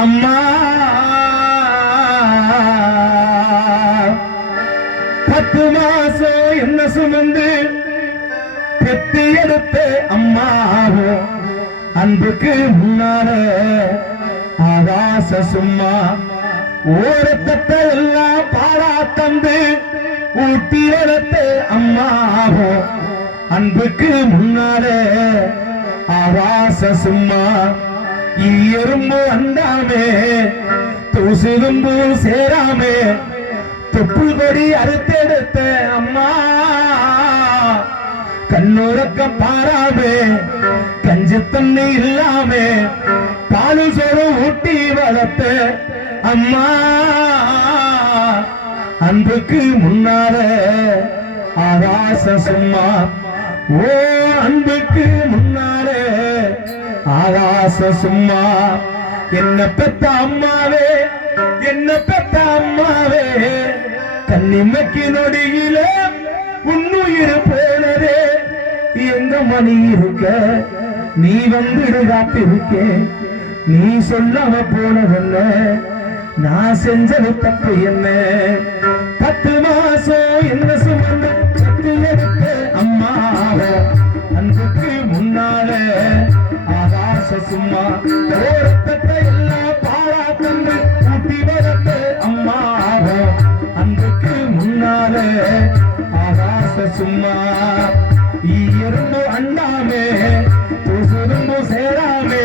அம்மா 10 மாசம் என்ன சுமந்து பெத்து எடுத்த அம்மாவோ அன்புக்கு முன்னால ஆகாச சும்மா ஓரத்தத்தை எல்லாம் பாடா தந்து ஊட்டி எடுத்த அம்மாவோ அன்புக்கு முன்னால ஆகாச சும்மா எறும்பு அண்டாமே தூசுதும்பு சேராமே தொப்புள் கொடி அறுத்தெடுத்த அம்மா கண்ணுறக்கம் பாராமே கஞ்சி தண்ணி இல்லாமே பாலு சோறு ஊட்டி வளர்த்த அம்மா அன்புக்கு முன்னால ஆகாச சும்மா ஓ அன்புக்கு முன்னாலே ஆகாச சும்மா என்ன பெத்த அம்மாவே என்ன பெத்த அம்மாவே கண்ணிமைக்கு நொடியில உன்னுயிர் போனதே எங்க மணி இருக்க நீ வந்துடு காத்திருக்க நீ சொல்லாம போனதென்ன நான் செஞ்சது தப்பு என்ன 10 மாசம் என்ன சுமந்து சத்து எடுத்த அம்மாவே அன்புக்கு முன்னால ஆகாச சும்மா ஓரத்தத்தை எல்லாம் பாழா தந்து ஊட்டி வளர்த்த அம்மாவோ அன்புக்கு முன்னால ஆகாச சும்மா எறும்பு அண்டாமே துசுரும்பு சேராமே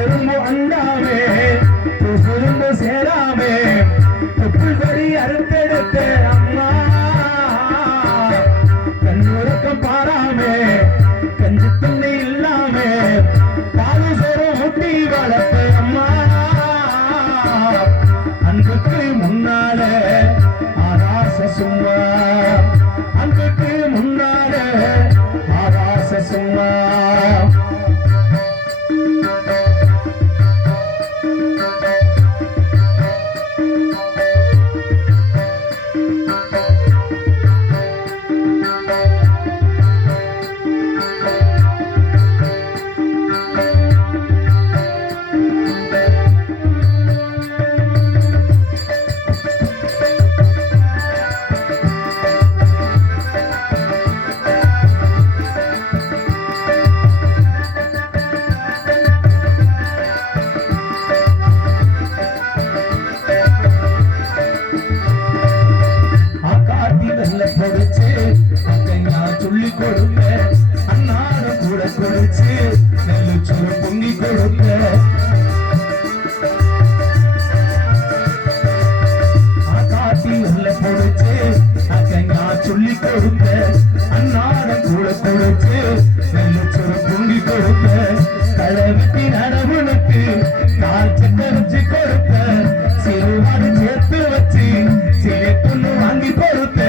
எறும்பு அண்டாமே துசுரும்பு சேராமே தொப்புள் கொடி அறுத்தெடுத்த அம்மா கண்ணுறக்கம் பாராமே கஞ்சி தண்ணி இல்லாமே பாலு சோறு ஊட்டி வளர்த்த அம்மா அன்புக்கு முன்னால ஆகாச சும்மா அன்புக்கு முன்னால ஆகாச சும்மா சொல்லி கொடுத்த அன்னாரம் கூட கொடுத்து நெல்லு சோறு பொங்கி கொடுத்த காட்டி உள்ள பொடிச்சு அக்கா சொல்லி கொடுத்த அன்னாரம் கூட கொடுத்து நெல்லு சோறு பொங்கி கொடுத்த கடவுத்தி நடவுனுக்கு கால் சட்டரிச்சு கொடுத்த சிறுவாடு சேர்த்து வச்சு சேர்த்துன்னு வாங்கி கொடுத்த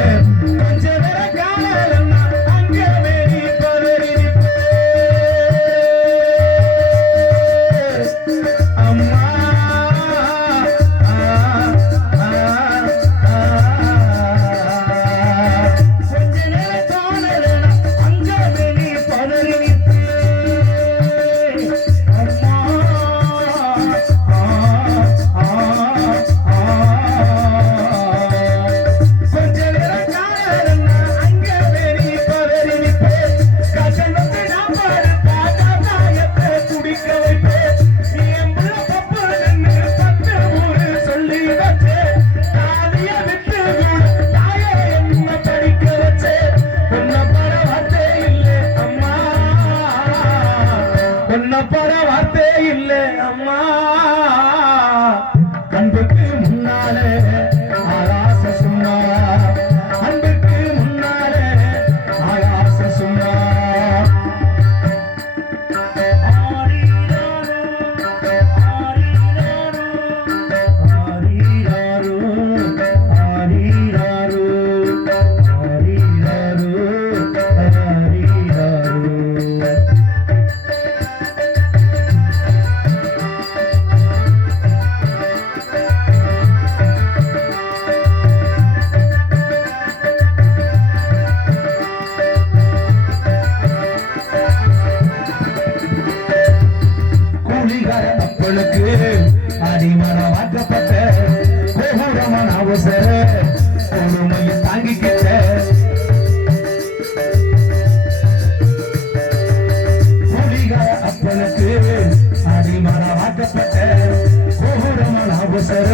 வார்த்தை இல்லை அம்மா அன்புக்கு முன்னாலே ஆகாச சும்மா அன்புக்கு முன்னாலே ஆகாச சும்மா அப்பனுக்கு அடிமரம் வாக்கப்பட்ட கோபுரமான அவசர கொடுமையை தாங்கிக்கிட்ட குடிகார அப்பனுக்கு அடிமரம் வாக்கப்பட்ட கோபுரமான அவசர